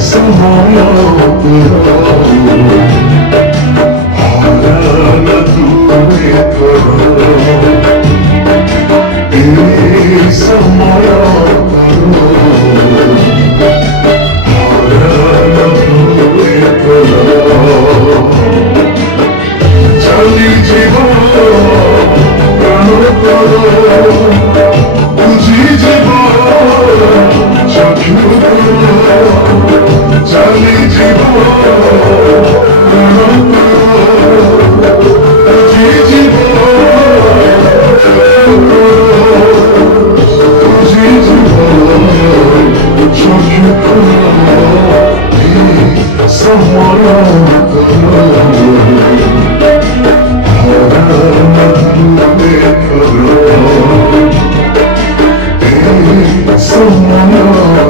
Samaya hala dure karo samaya hala dure karo chali jivan prano karo buji jivan chakhu karo chali jivan Someone